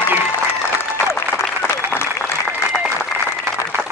Thank you.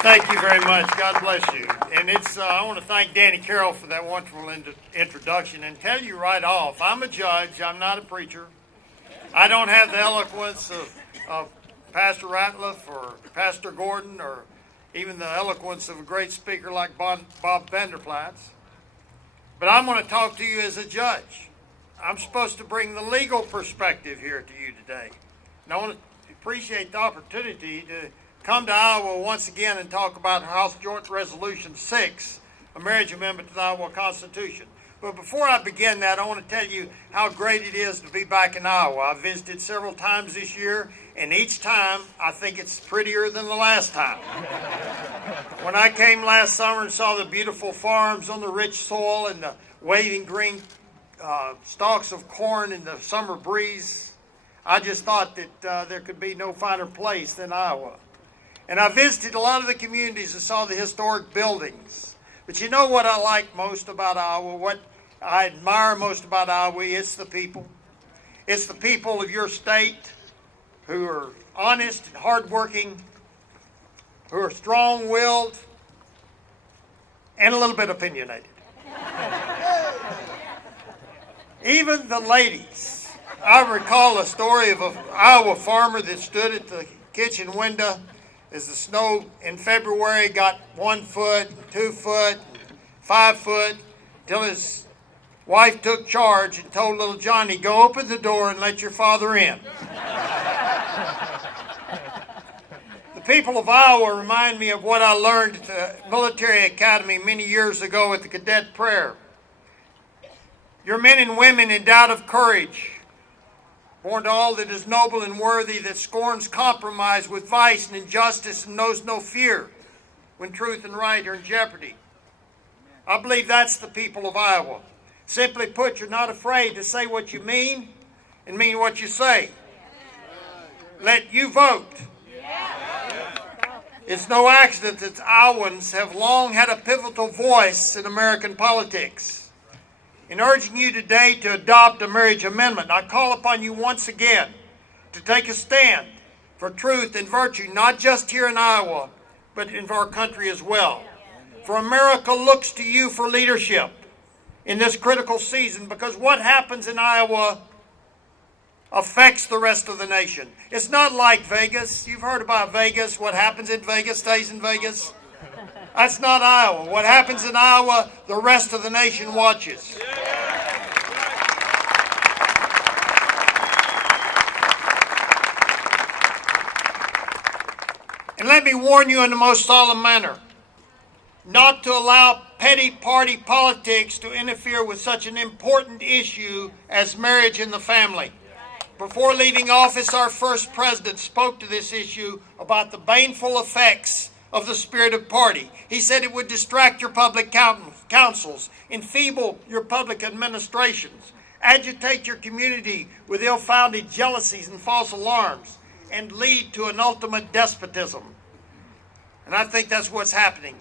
Thank you very much. God bless you. And I want to thank Danny Carroll for that wonderful introduction and tell you right off, I'm a judge. I'm not a preacher. I don't have the eloquence of Pastor Ratliff or Pastor Gordon or even the eloquence of a great speaker like Bob Vanderplatz. But I'm going to talk to you as a judge. I'm supposed to bring the legal perspective here to you today. And I want to appreciate the opportunity to come to Iowa once again and talk about House Joint Resolution 6, a marriage amendment to the Iowa Constitution. But before I begin that, I want to tell you how great it is to be back in Iowa. I've visited several times this year, and each time I think it's prettier than the last time. When I came last summer and saw the beautiful farms on the rich soil and the waving green stalks of corn in the summer breeze, I just thought that there could be no finer place than Iowa. And I visited a lot of the communities and saw the historic buildings. But you know what I like most about Iowa, what I admire most about Iowa? It's the people. It's the people of your state who are honest and hardworking, who are strong-willed, and a little bit opinionated. Even the ladies. I recall a story of an Iowa farmer that stood at the kitchen window as the snow in February got 1 foot, 2 foot, 5 foot, till his wife took charge and told little Johnny, "Go open the door and let your father in." The people of Iowa remind me of what I learned at the military academy many years ago at the cadet prayer. You're men and women endowed of courage, born to all that is noble and worthy, that scorns compromise with vice and injustice and knows no fear when truth and right are in jeopardy. I believe that's the people of Iowa. Simply put, you're not afraid to say what you mean and mean what you say. Let you vote. It's no accident that Iowans have long had a pivotal voice in American politics. In urging you today to adopt a marriage amendment, I call upon you once again to take a stand for truth and virtue, not just here in Iowa, but in our country as well. For America looks to you for leadership in this critical season, because what happens in Iowa affects the rest of the nation. It's not like Vegas. You've heard about Vegas. What happens in Vegas stays in Vegas. That's not Iowa. What happens in Iowa, the rest of the nation watches. And let me warn you in the most solemn manner, not to allow petty party politics to interfere with such an important issue as marriage and the family. Before leaving office, our first president spoke to this issue about the baneful effects of the spirit of party. He said it would distract your public councils, enfeeble your public administrations, agitate your community with ill-founded jealousies and false alarms, and lead to an ultimate despotism. And I think that's what's happening.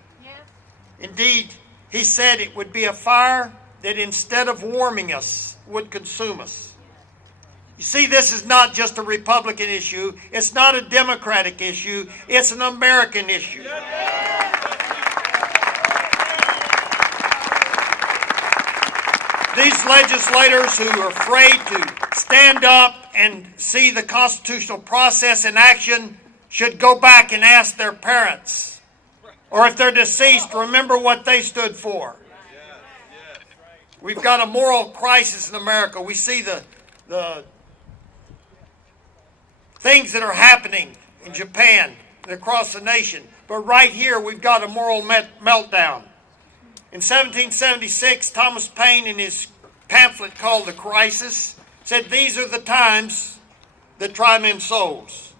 Indeed, he said it would be a fire that instead of warming us, would consume us. You see, this is not just a Republican issue. It's not a Democratic issue. It's an American issue. These legislators who are afraid to stand up and see the constitutional process in action should go back and ask their parents, or if they're deceased, remember what they stood for. We've got a moral crisis in America. We see the things that are happening in Japan and across the nation. But right here, we've got a moral meltdown. In 1776, Thomas Paine, in his pamphlet called The Crisis, said, "These are the times that try men's souls."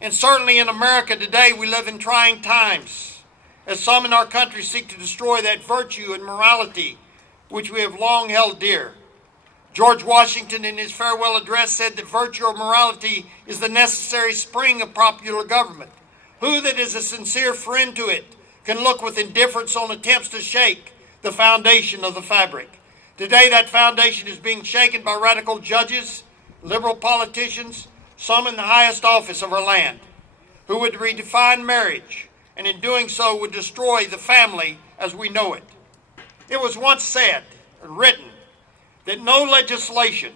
And certainly in America today, we live in trying times, as some in our country seek to destroy that virtue and morality which we have long held dear. George Washington, in his farewell address, said that virtue or morality is the necessary spring of popular government. Who that is a sincere friend to it can look with indifference on attempts to shake the foundation of the fabric? Today, that foundation is being shaken by radical judges, liberal politicians, some in the highest office of our land, who would redefine marriage, and in doing so would destroy the family as we know it. It was once said and written that no legislation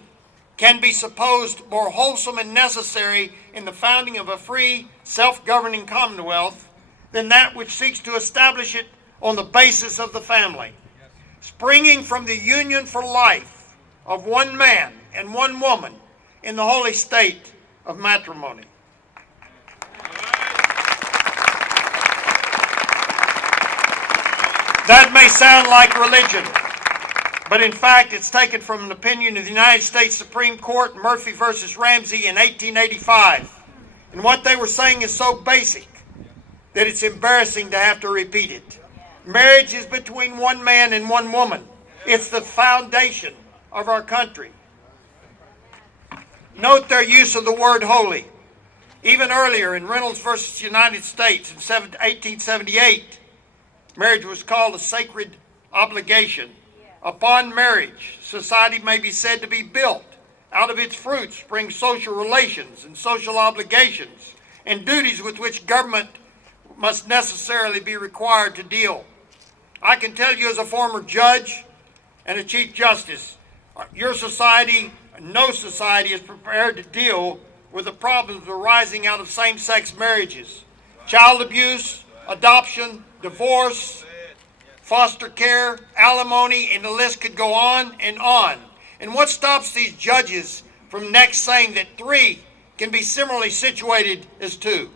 can be supposed more wholesome and necessary in the founding of a free, self-governing commonwealth than that which seeks to establish it on the basis of the family, springing from the union for life of one man and one woman in the holy state of matrimony. That may sound like religion, but in fact it's taken from an opinion of the United States Supreme Court, Murphy versus Ramsey in 1885. And what they were saying is so basic that it's embarrassing to have to repeat it. Marriage is between one man and one woman. It's the foundation of our country. Note their use of the word holy. Even earlier in Reynolds versus United States in 1878, marriage was called a sacred obligation. Upon marriage, society may be said to be built. Out of its fruits spring social relations and social obligations and duties with which government must necessarily be required to deal. I can tell you as a former judge and a Chief Justice, your society, no society is prepared to deal with the problems arising out of same-sex marriages. Child abuse, adoption, divorce, foster care, alimony, and the list could go on and on. And what stops these judges from next saying that 3 can be similarly situated as 2?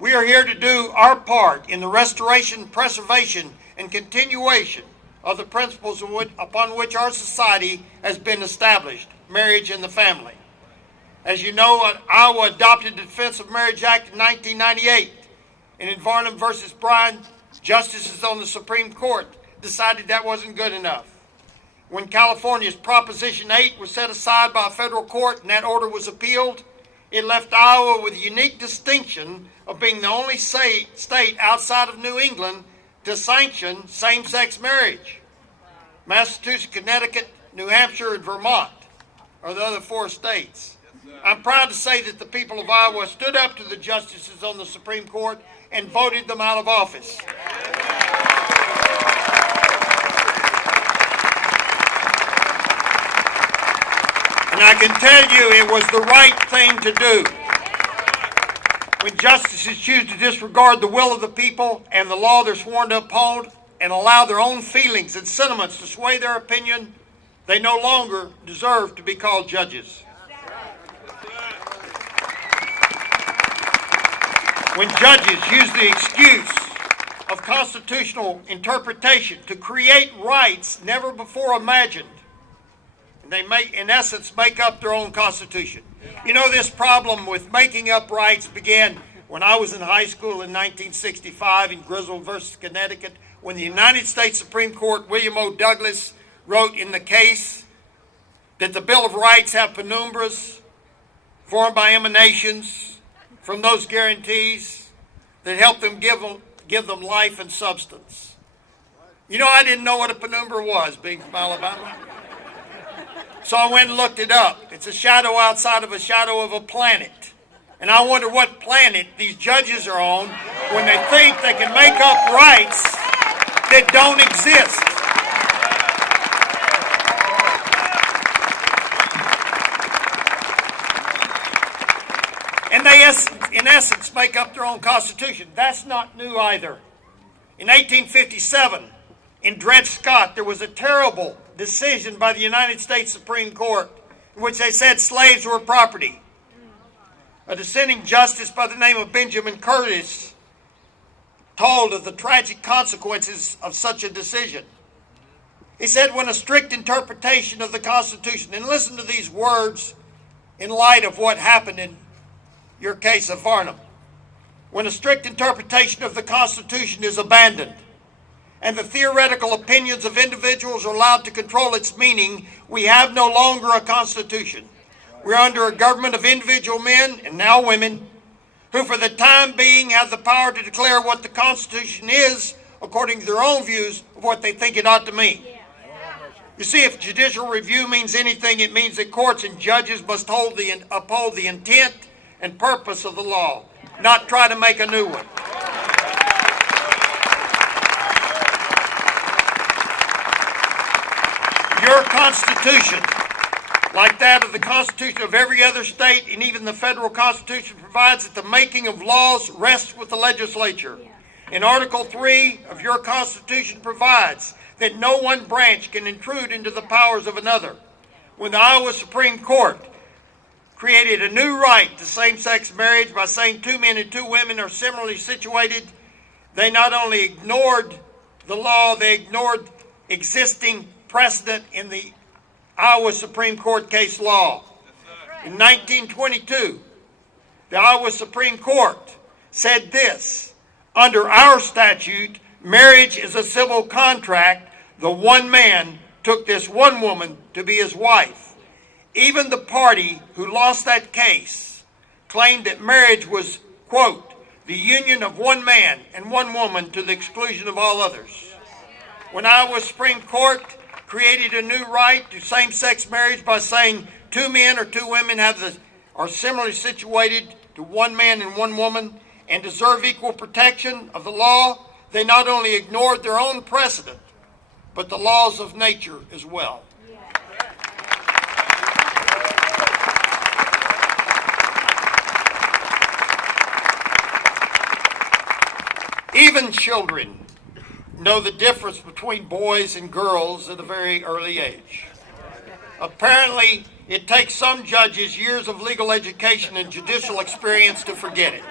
We are here to do our part in the restoration, preservation, and continuation of the principles upon which our society has been established, marriage and the family. As you know, Iowa adopted the Defense of Marriage Act in 1998, and in Varnum versus Bryan, justices on the Supreme Court decided that wasn't good enough. When California's Proposition 8 was set aside by a federal court and that order was appealed, it left Iowa with a unique distinction of being the only state outside of New England to sanction same-sex marriage. Massachusetts, Connecticut, New Hampshire, and Vermont are the other 4 states. I'm proud to say that the people of Iowa stood up to the justices on the Supreme Court and voted them out of office. And I can tell you it was the right thing to do. When justices choose to disregard the will of the people and the law they're sworn to uphold and allow their own feelings and sentiments to sway their opinion, they no longer deserve to be called judges. When judges use the excuse of constitutional interpretation to create rights never before imagined, and they in essence make up their own constitution. You know, this problem with making up rights began when I was in high school in 1965 in Griswold versus Connecticut, when the United States Supreme Court, William O. Douglas, wrote in the case that the Bill of Rights have penumbras formed by emanations from those guarantees that help them give them life and substance. You know, I didn't know what a penumbra was, being from Alabama. So I went and looked it up. It's a shadow outside of a shadow of a planet. And I wonder what planet these judges are on when they think they can make up rights that don't exist. And they, in essence, make up their own constitution. That's not new either. In 1857, in Dred Scott, there was a terrible decision by the United States Supreme Court in which they said slaves were property. A dissenting justice by the name of Benjamin Curtis told of the tragic consequences of such a decision. He said, when a strict interpretation of the Constitution, and listen to these words in light of what happened in your case of Varnum, when a strict interpretation of the Constitution is abandoned, and the theoretical opinions of individuals are allowed to control its meaning, we have no longer a constitution. We're under a government of individual men, and now women, who for the time being have the power to declare what the Constitution is according to their own views of what they think it ought to mean. You see, if judicial review means anything, it means that courts and judges must uphold the intent and purpose of the law, not try to make a new one. Your Constitution, like that of the Constitution of every other state and even the federal Constitution, provides that the making of laws rests with the legislature. And Article 3 of your Constitution provides that no one branch can intrude into the powers of another. When the Iowa Supreme Court created a new right to same-sex marriage by saying 2 men and 2 women are similarly situated, they not only ignored the law, they ignored existing precedent in the Iowa Supreme Court case law. In 1922, the Iowa Supreme Court said this: under our statute, marriage is a civil contract. The one man took this one woman to be his wife. Even the party who lost that case claimed that marriage was, quote, the union of one man and one woman to the exclusion of all others. When Iowa Supreme Court created a new right to same-sex marriage by saying 2 men or 2 women are similarly situated to one man and one woman and deserve equal protection of the law, they not only ignored their own precedent, but the laws of nature as well. Even children know the difference between boys and girls at a very early age. Apparently, it takes some judges years of legal education and judicial experience to forget it.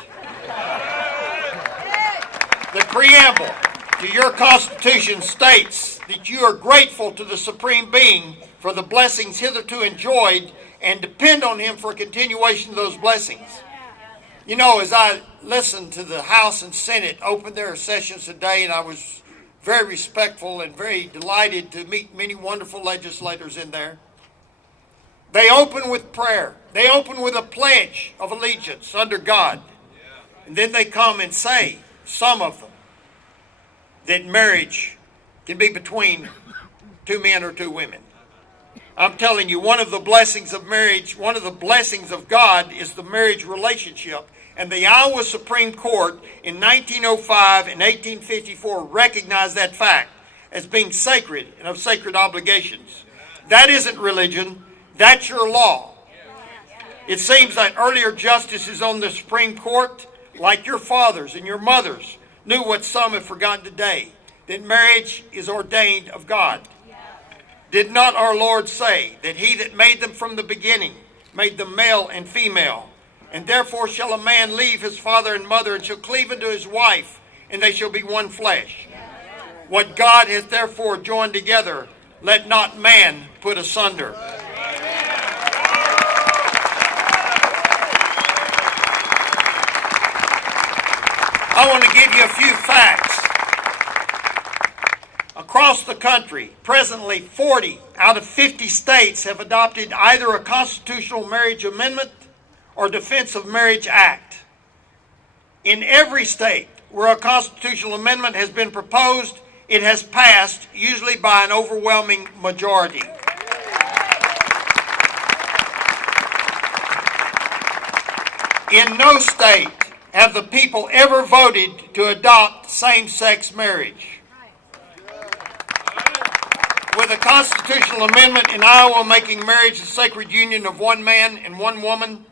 The preamble to your Constitution states that you are grateful to the Supreme Being for the blessings hitherto enjoyed and depend on Him for a continuation of those blessings. You know, as I listened to the House and Senate open their sessions today, and I was very respectful and very delighted to meet many wonderful legislators in there, they open with prayer. They open with a pledge of allegiance under God. And then they come and say, some of them, that marriage can be between 2 men or 2 women. I'm telling you, one of the blessings of marriage, one of the blessings of God is the marriage relationship. And the Iowa Supreme Court in 1905 and 1854 recognized that fact as being sacred and of sacred obligations. That isn't religion, that's your law. It seems that earlier justices on the Supreme Court, like your fathers and your mothers, knew what some have forgotten today, that marriage is ordained of God. Did not our Lord say that He that made them from the beginning made them male and female? And therefore shall a man leave his father and mother and shall cleave unto his wife, and they shall be one flesh. What God hath therefore joined together, let not man put asunder. I want to give you a few facts. Across the country, presently 40 out of 50 states have adopted either a constitutional marriage amendment or Defense of Marriage Act. In every state where a constitutional amendment has been proposed, it has passed, usually by an overwhelming majority. In no state have the people ever voted to adopt same-sex marriage. With a constitutional amendment in Iowa making marriage a sacred union of one man and one woman,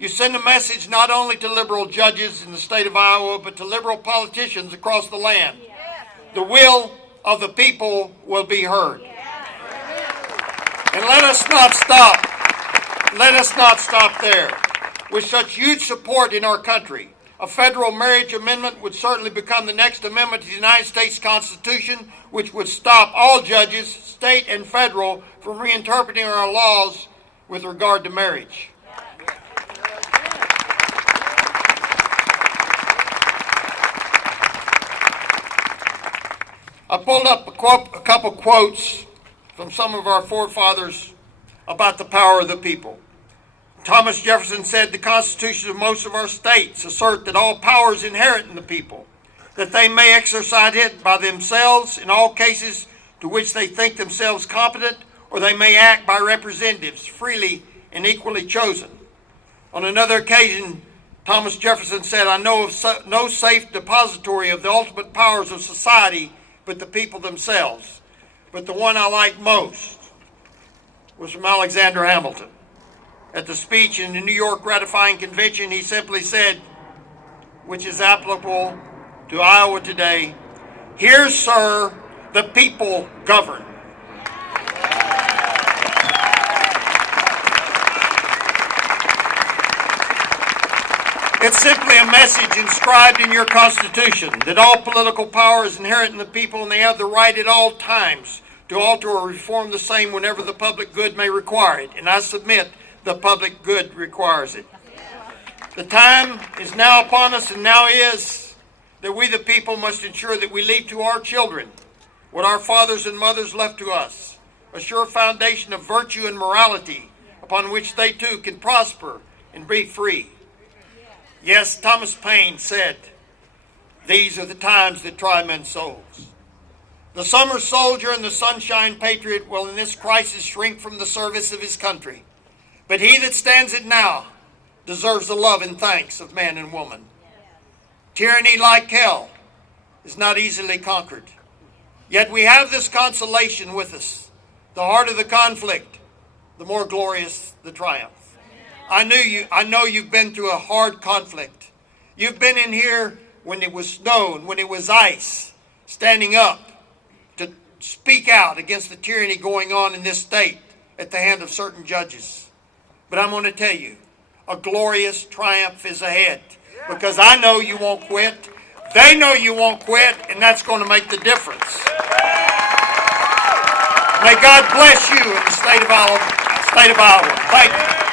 you send a message not only to liberal judges in the state of Iowa, but to liberal politicians across the land. The will of the people will be heard. And let us not stop. Let us not stop there. With such huge support in our country, a federal marriage amendment would certainly become the next amendment to the United States Constitution, which would stop all judges, state and federal, from reinterpreting our laws with regard to marriage. I pulled up a couple quotes from some of our forefathers about the power of the people. Thomas Jefferson said, the constitutions of most of our states assert that all power is inherent in the people, that they may exercise it by themselves in all cases to which they think themselves competent, or they may act by representatives freely and equally chosen. On another occasion, Thomas Jefferson said, "I know of no safe depository of the ultimate powers of society but the people themselves." But the one I like most was from Alexander Hamilton. At the speech in the New York Ratifying Convention, he simply said, which is applicable to Iowa today, "Here, sir, the people govern." It's simply a message inscribed in your Constitution that all political power is inherent in the people, and they have the right at all times to alter or reform the same whenever the public good may require it. And I submit the public good requires it. The time is now upon us, and now is, that we the people must ensure that we leave to our children what our fathers and mothers left to us, a sure foundation of virtue and morality upon which they too can prosper and be free. Yes, Thomas Paine said, "These are the times that try men's souls." The summer soldier and the sunshine patriot will in this crisis shrink from the service of his country. But he that stands it now deserves the love and thanks of man and woman. Tyranny, like hell, is not easily conquered. Yet we have this consolation with us: the harder the conflict, the more glorious the triumph. I know you've been through a hard conflict. You've been in here when it was snow and when it was ice, standing up to speak out against the tyranny going on in this state at the hand of certain judges. But I'm going to tell you, a glorious triumph is ahead, because I know you won't quit. They know you won't quit, and that's going to make the difference. May God bless you in the state of Iowa. Thank you.